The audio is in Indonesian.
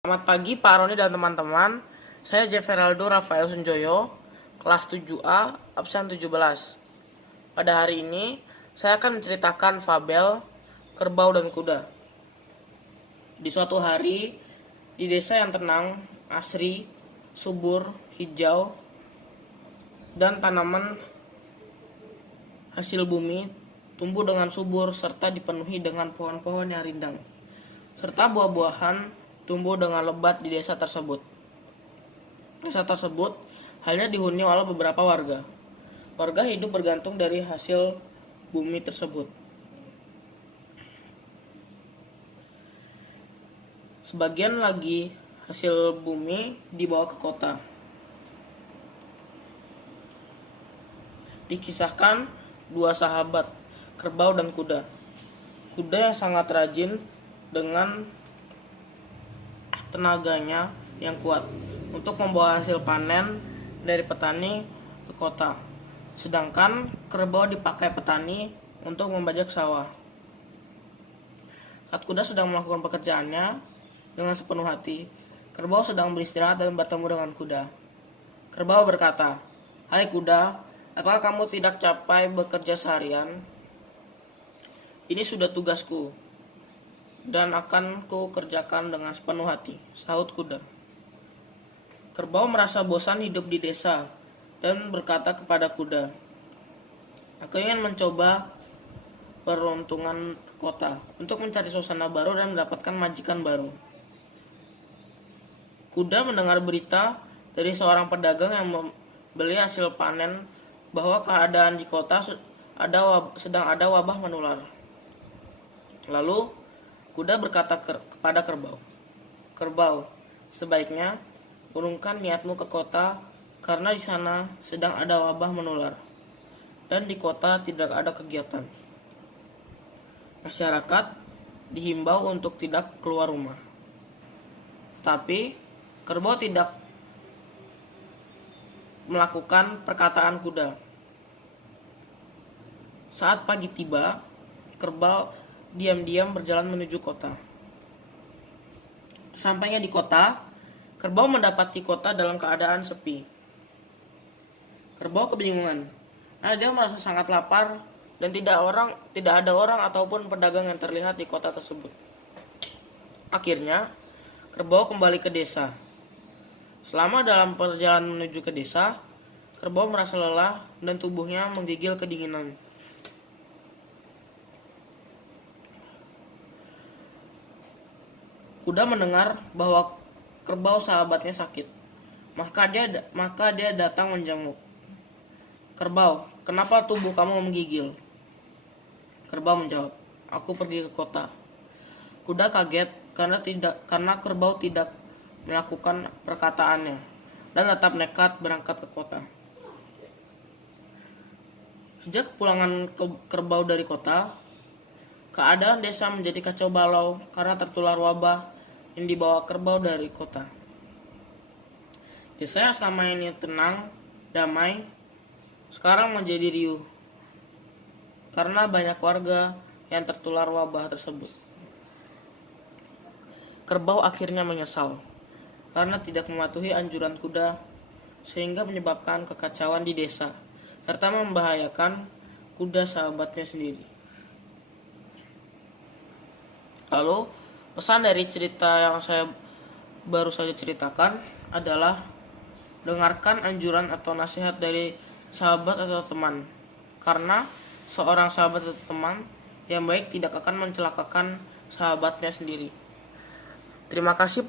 Selamat pagi Pak Roni dan teman-teman. Saya Jeferaldo Rafael Sunjoyo, kelas 7A, absen 17. Pada hari ini, saya akan menceritakan fabel Kerbau dan Kuda. Di suatu hari, di desa yang tenang, asri, subur, hijau, dan tanaman hasil bumi tumbuh dengan subur serta dipenuhi dengan pohon-pohon yang rindang, serta buah-buahan tumbuh dengan lebat di desa tersebut. Desa tersebut hanya dihuni oleh beberapa warga. Warga hidup bergantung dari hasil bumi tersebut. Sebagian lagi hasil bumi dibawa ke kota. Dikisahkan dua sahabat, kerbau dan kuda. Kuda yang sangat rajin dengan tenaganya yang kuat untuk membawa hasil panen dari petani ke kota. Sedangkan kerbau dipakai petani untuk membajak sawah. Saat kuda sedang melakukan pekerjaannya dengan sepenuh hati, kerbau sedang beristirahat dan bertemu dengan kuda. Kerbau berkata, "Hai kuda, apakah kamu tidak capek bekerja seharian? Ini sudah tugasku dan akan ku kerjakan dengan sepenuh hati," sahut kuda. Kerbau merasa bosan hidup di desa dan berkata kepada kuda, "Aku ingin mencoba peruntungan ke kota untuk mencari suasana baru dan mendapatkan majikan baru." Kuda mendengar berita dari seorang pedagang yang membeli hasil panen bahwa keadaan di kota sedang ada wabah menular. Lalu kuda berkata kepada kerbau, "Kerbau, sebaiknya urungkan niatmu ke kota karena di sana sedang ada wabah menular dan di kota tidak ada kegiatan. Masyarakat dihimbau untuk tidak keluar rumah." Tapi kerbau tidak melakukan perkataan kuda. Saat pagi tiba, kerbau diam-diam berjalan menuju kota. Sampainya di kota, kerbau mendapati kota dalam keadaan sepi. Kerbau kebingungan, karena dia merasa sangat lapar dan tidak ada orang ataupun pedagang yang terlihat di kota tersebut. Akhirnya, kerbau kembali ke desa. Selama dalam perjalanan menuju ke desa, kerbau merasa lelah dan tubuhnya menggigil kedinginan. Kuda mendengar bahwa kerbau sahabatnya sakit, maka dia datang menjenguk. "Kerbau, kenapa tubuh kamu menggigil?" Kerbau menjawab, "Aku pergi ke kota." Kuda kaget karena kerbau tidak melakukan perkataannya dan tetap nekat berangkat ke kota. Sejak kepulangan kerbau dari kota, keadaan desa menjadi kacau balau karena tertular wabah yang dibawa kerbau dari kota. Desa yang selama ini tenang, damai, sekarang menjadi riuh karena banyak warga yang tertular wabah tersebut. Kerbau akhirnya menyesal karena tidak mematuhi anjuran kuda sehingga menyebabkan kekacauan di desa serta membahayakan kuda sahabatnya sendiri. Lalu, pesan dari cerita yang saya baru saja ceritakan adalah dengarkan anjuran atau nasihat dari sahabat atau teman, karena seorang sahabat atau teman yang baik tidak akan mencelakakan sahabatnya sendiri. Terima kasih Pak.